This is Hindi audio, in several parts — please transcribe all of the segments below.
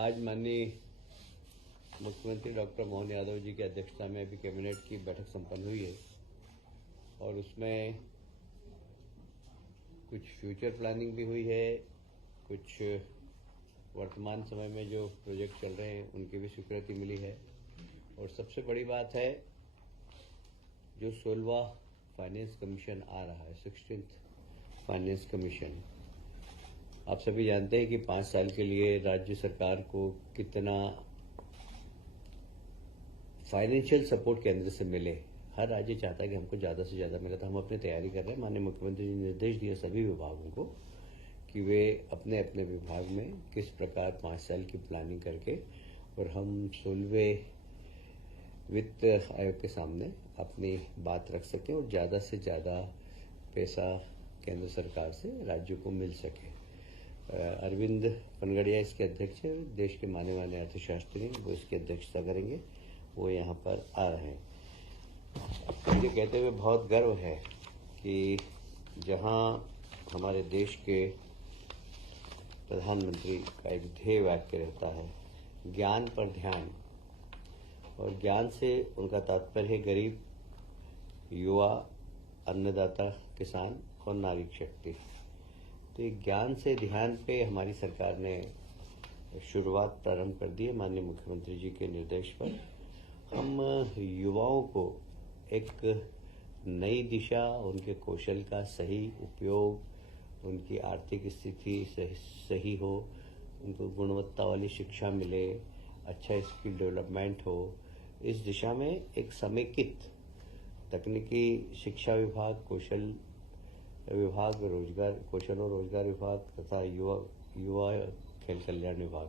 आज माननीय मुख्यमंत्री डॉक्टर मोहन यादव जी की अध्यक्षता में अभी कैबिनेट की बैठक संपन्न हुई है और उसमें कुछ फ्यूचर प्लानिंग भी हुई है, कुछ वर्तमान समय में जो प्रोजेक्ट चल रहे हैं उनकी भी स्वीकृति मिली है। और सबसे बड़ी बात है, जो 16वां फाइनेंस कमीशन आ रहा है, 16th फाइनेंस कमीशन, आप सभी जानते हैं कि 5 साल के लिए राज्य सरकार को कितना फाइनेंशियल सपोर्ट केंद्र से मिले। हर राज्य चाहता है कि हमको ज्यादा से ज्यादा मिले, तो हम अपनी तैयारी कर रहे हैं। माननीय मुख्यमंत्री जी ने निर्देश दिए सभी विभागों को कि वे अपने अपने विभाग में किस प्रकार 5 साल की प्लानिंग करके और हम 16वें वित्त आयोग के सामने अपनी बात रख सकें और ज्यादा से ज्यादा पैसा केंद्र सरकार से राज्यों को मिल सके। अरविंद पनगड़िया इसके अध्यक्ष है, देश के माने माने अर्थशास्त्री वो इसकी अध्यक्षता करेंगे, वो यहाँ पर आ रहे हैं। मुझे कहते हुए बहुत गर्व है कि जहाँ हमारे देश के प्रधानमंत्री का एक ध्येय वाक्य रहता है, ज्ञान पर ध्यान, और ज्ञान से उनका तात्पर्य है गरीब, युवा, अन्नदाता, किसान और नागरिक शक्ति। तो ज्ञान से ध्यान पे हमारी सरकार ने शुरुआत प्रारंभ कर दी है। माननीय मुख्यमंत्री जी के निर्देश पर हम युवाओं को एक नई दिशा, उनके कौशल का सही उपयोग, उनकी आर्थिक स्थिति सही हो, उनको गुणवत्ता वाली शिक्षा मिले, अच्छा स्किल डेवलपमेंट हो, इस दिशा में एक समेकित तकनीकी शिक्षा विभाग, कौशल विभाग, कौशल और रोजगार विभाग तथा युवा खेल कल्याण विभाग,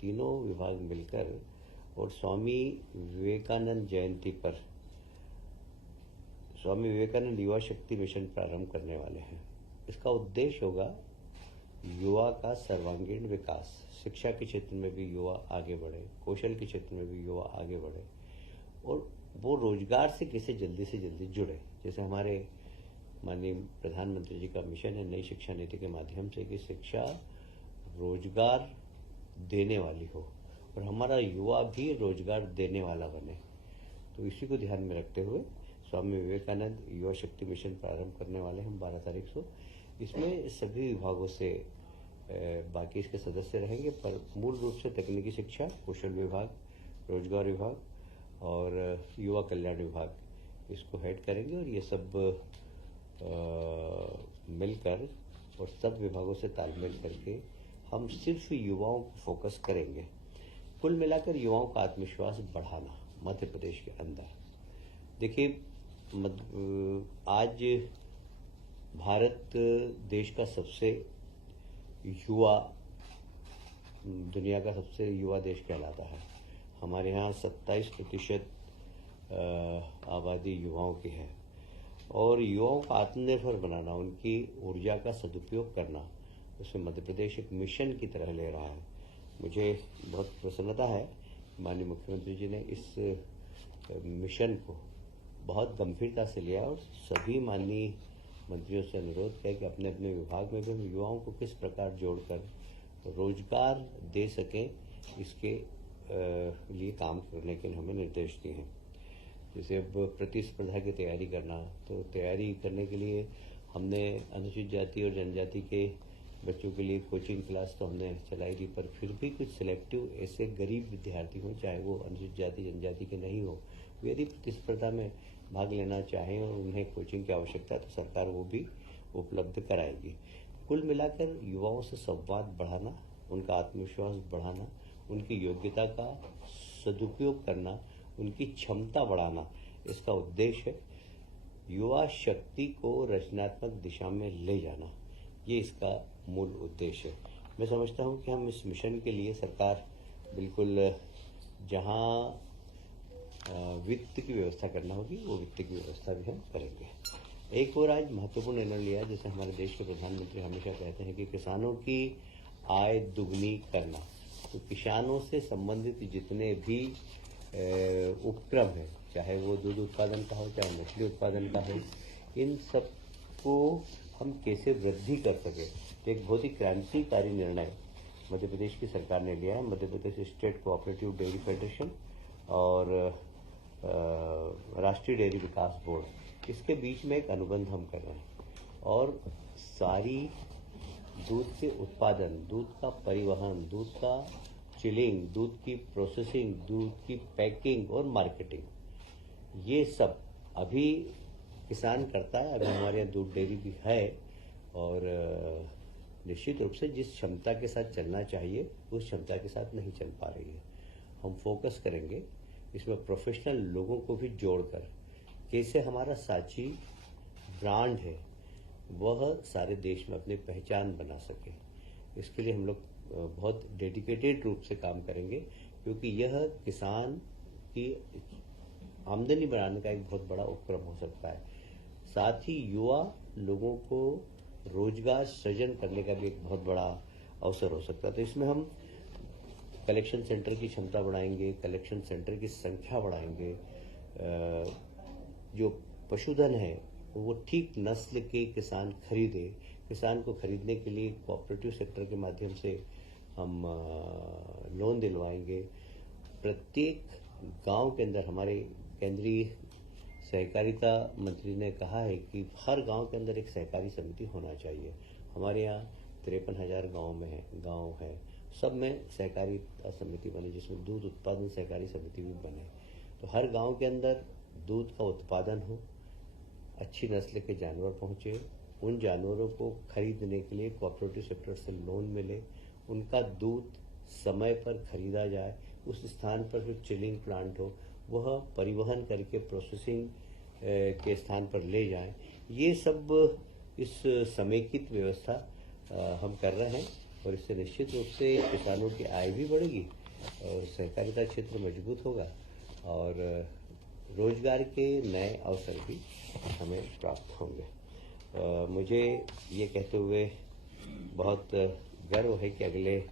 तीनों विभाग मिलकर और स्वामी विवेकानंद जयंती पर स्वामी विवेकानंद युवा शक्ति मिशन प्रारंभ करने वाले हैं। इसका उद्देश्य होगा युवा का सर्वांगीण विकास, शिक्षा के क्षेत्र में भी युवा आगे बढ़े, कौशल के क्षेत्र में भी युवा आगे बढ़े और वो रोजगार से कैसे जल्दी से जल्दी जुड़े। जैसे हमारे माननीय प्रधानमंत्री जी का मिशन है नई शिक्षा नीति के माध्यम से कि शिक्षा रोजगार देने वाली हो और हमारा युवा भी रोजगार देने वाला बने। तो इसी को ध्यान में रखते हुए स्वामी विवेकानंद युवा शक्ति मिशन प्रारंभ करने वाले हम 12 तारीख को। इसमें सभी विभागों से बाकी इसके सदस्य रहेंगे, पर मूल रूप से तकनीकी शिक्षा, कौशल विभाग, रोजगार विभाग और युवा कल्याण विभाग इसको हेड करेंगे और ये सब मिलकर और सब विभागों से तालमेल करके हम सिर्फ युवाओं को फोकस करेंगे। कुल मिलाकर युवाओं का आत्मविश्वास बढ़ाना मध्य प्रदेश के अंदर। देखिए, आज भारत देश का सबसे युवा, दुनिया का सबसे युवा देश कहलाता है। हमारे यहाँ 27% आबादी युवाओं की है और युवाओं को आत्मनिर्भर बनाना, उनकी ऊर्जा का सदुपयोग करना, उसे मध्य प्रदेश एक मिशन की तरह ले रहा है। मुझे बहुत प्रसन्नता है, माननीय मुख्यमंत्री जी ने इस मिशन को बहुत गंभीरता से लिया और सभी माननीय मंत्रियों से अनुरोध किया कि अपने अपने विभाग में भी हम युवाओं को किस प्रकार जोड़कर रोजगार दे सकें, इसके लिए काम करने के हमें निर्देश दिए हैं। जैसे अब प्रतिस्पर्धा की तैयारी करना, तो तैयारी करने के लिए हमने अनुसूचित जाति और जनजाति के बच्चों के लिए कोचिंग क्लास तो हमने चलाई थी, पर फिर भी कुछ सिलेक्टिव ऐसे गरीब विद्यार्थी हों, चाहे वो अनुसूचित जाति जनजाति के नहीं हो, यदि प्रतिस्पर्धा में भाग लेना चाहें और उन्हें कोचिंग की आवश्यकता है तो सरकार वो भी उपलब्ध कराएगी। कुल मिलाकर युवाओं से संवाद बढ़ाना, उनका आत्मविश्वास बढ़ाना, उनकी योग्यता का सदुपयोग करना, उनकी क्षमता बढ़ाना, इसका उद्देश्य है। युवा शक्ति को रचनात्मक दिशा में ले जाना, ये इसका मूल उद्देश्य है। मैं समझता हूं कि हम इस मिशन के लिए सरकार बिल्कुल जहां वित्त की व्यवस्था करना होगी वो वित्त की व्यवस्था भी हम करेंगे। एक और आज महत्वपूर्ण निर्णय लिया, जैसे हमारे देश के प्रधानमंत्री हमेशा कहते हैं कि किसानों की आय दुगनी करना। तो किसानों से संबंधित जितने भी उपक्रम है, चाहे वो दूध उत्पादन का हो, चाहे मछली उत्पादन का हो, इन सब को हम कैसे वृद्धि कर सके। तो एक बहुत ही क्रांतिकारी निर्णय मध्य प्रदेश की सरकार ने लिया है, Madhya Pradesh state cooperative dairy federation और राष्ट्रीय डेयरी विकास बोर्ड, इसके बीच में एक अनुबंध हम कर रहे हैं और सारी दूध के उत्पादन, दूध का परिवहन, दूध का चिलिंग, दूध की प्रोसेसिंग, दूध की पैकिंग और मार्केटिंग, ये सब अभी किसान करता है। अभी हमारे यहाँ दूध डेयरी भी है और निश्चित रूप से जिस क्षमता के साथ चलना चाहिए उस क्षमता के साथ नहीं चल पा रही है। हम फोकस करेंगे इसमें प्रोफेशनल लोगों को भी जोड़कर कैसे हमारा सांची ब्रांड है वह सारे देश में अपनी पहचान बना सके। इसके लिए हम लोग बहुत डेडिकेटेड रूप से काम करेंगे, क्योंकि यह किसान की आमदनी बढ़ाने का एक बहुत बड़ा उपक्रम हो सकता है। साथ ही युवा लोगों को रोजगार सृजन करने का भी एक बहुत बड़ा अवसर हो सकता है। तो इसमें हम कलेक्शन सेंटर की क्षमता बढ़ाएंगे, कलेक्शन सेंटर की संख्या बढ़ाएंगे, जो पशुधन है वो ठीक नस्ल के किसान खरीदे। किसान को खरीदने के लिए कोऑपरेटिव सेक्टर के माध्यम से हम लोन दिलवाएंगे। प्रत्येक गांव के अंदर हमारे केंद्रीय सहकारिता मंत्री ने कहा है कि हर गांव के अंदर एक सहकारी समिति होना चाहिए। हमारे यहाँ 53,000 गांव है, सब में सहकारिता समिति बने, जिसमें दूध उत्पादन सहकारी समिति भी बने। तो हर गांव के अंदर दूध का उत्पादन हो, अच्छी नस्ल के जानवर पहुंचे, उन जानवरों को खरीदने के लिए कोऑपरेटिव सेक्टर से लोन मिले, उनका दूध समय पर खरीदा जाए, उस स्थान पर जो चिलिंग प्लांट हो वह परिवहन करके प्रोसेसिंग के स्थान पर ले जाएं। ये सब इस समेकित व्यवस्था हम कर रहे हैं और इससे निश्चित रूप से किसानों की आय भी बढ़ेगी और सहकारिता क्षेत्र मजबूत होगा और रोजगार के नए अवसर भी हमें प्राप्त होंगे। मुझे ये कहते हुए बहुत गर्व है कि अगले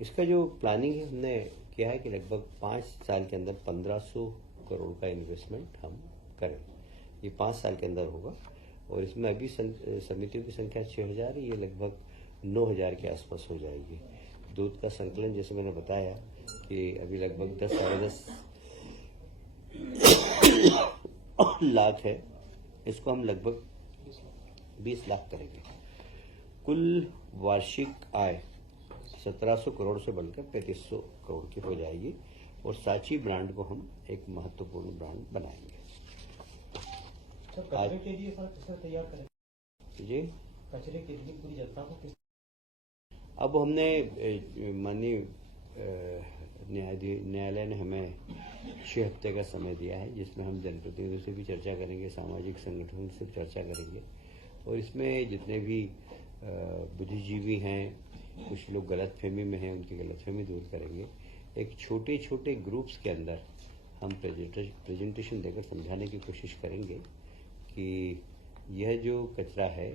इसका जो प्लानिंग है हमने किया है कि लगभग 5 साल के अंदर 1500 करोड़ का इन्वेस्टमेंट हम करें। ये 5 साल के अंदर होगा और इसमें अभी समितियों की संख्या 6000 है, ये लगभग 9000 के आसपास हो जाएगी। दूध का संकलन जैसे मैंने बताया कि अभी लगभग 10-10.5 लाख है, इसको हम लगभग 20 लाख करेंगे। कुल वार्षिक आय 1700 करोड़ से बढ़कर 3500 करोड़ की हो जाएगी और सांची ब्रांड को हम एक महत्वपूर्ण ब्रांड बनाएंगे। कचरे के लिए सर किस तैयार करें जी? कचरे के लिए पूरी जनता को किस? अब हमने माननीय न्यायालय ने हमें 6 हफ्ते का समय दिया है, जिसमें हम जनप्रतिनिधियों से भी चर्चा करेंगे, सामाजिक संगठनों से चर्चा करेंगे और इसमें जितने भी बुद्धिजीवी हैं, कुछ लोग गलतफहमी में हैं, उनकी गलतफहमी दूर करेंगे। एक छोटे छोटे ग्रुप्स के अंदर हम प्रेजेंटेशन देकर समझाने की कोशिश करेंगे कि यह जो कचरा है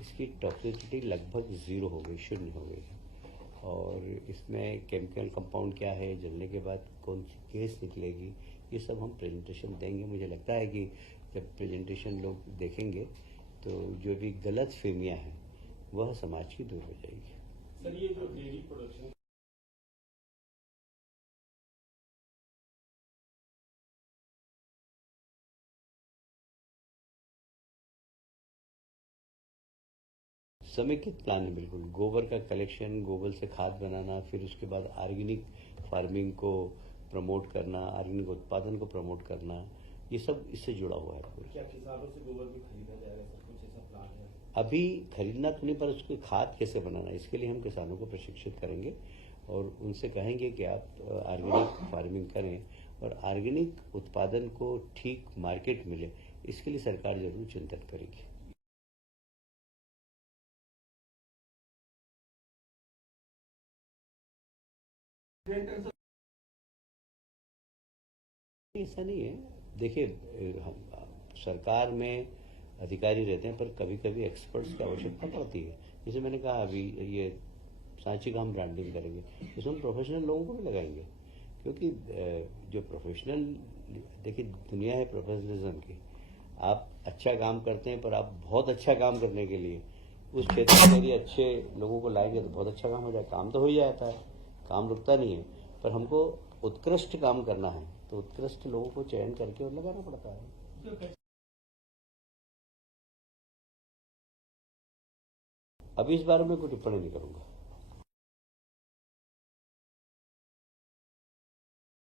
इसकी टॉक्सिसिटी लगभग 0 हो गई, 0 हो गई है और इसमें केमिकल कंपाउंड क्या है, जलने के बाद कौन सी गैस निकलेगी, ये सब हम प्रेजेंटेशन देंगे। मुझे लगता है कि जब प्रेजेंटेशन लोग देखेंगे तो जो भी गलत फहमियाँ हैं वह समाज की दूर हो जाएगी। सर, ये जो डेयरी प्रोडक्शन समेकित प्लान है बिल्कुल। गोबर का कलेक्शन, गोबर से खाद बनाना, फिर उसके बाद ऑर्गेनिक फार्मिंग को प्रमोट करना, ऑर्गेनिक उत्पादन को प्रमोट करना, ये सब इससे जुड़ा हुआ है। क्या किसानों से गोबर भी खरीदा जाएगा सर? कुछ ऐसा प्लान है? अभी खरीदना तो नहीं, पर उसकी खाद कैसे बनाना, इसके लिए हम किसानों को प्रशिक्षित करेंगे और उनसे कहेंगे कि आप ऑर्गेनिक फार्मिंग करें और ऑर्गेनिक उत्पादन को ठीक मार्केट मिले, इसके लिए सरकार जरूर चिंतन करेगी। ऐसा नहीं है, देखिए सरकार में अधिकारी रहते हैं पर कभी कभी एक्सपर्ट्स की आवश्यकता पड़ती है। जैसे मैंने कहा अभी ये सांची का हम ब्रांडिंग करेंगे, इसमें हम प्रोफेशनल लोगों को भी लगाएंगे क्योंकि जो प्रोफेशनल, देखिए दुनिया है प्रोफेशनलिज्म की। आप अच्छा काम करते हैं, पर आप बहुत अच्छा काम करने के लिए उस क्षेत्र में यदि अच्छे लोगों को लाएंगे तो बहुत अच्छा काम हो जाए। काम तो हो ही जाता है, काम रुकता नहीं है, पर हमको उत्कृष्ट काम करना है तो उत्कृष्ट लोगों को चयन करके और लगाना पड़ता है। अब इस बारे में कोई टिप्पणी नहीं करूंगा।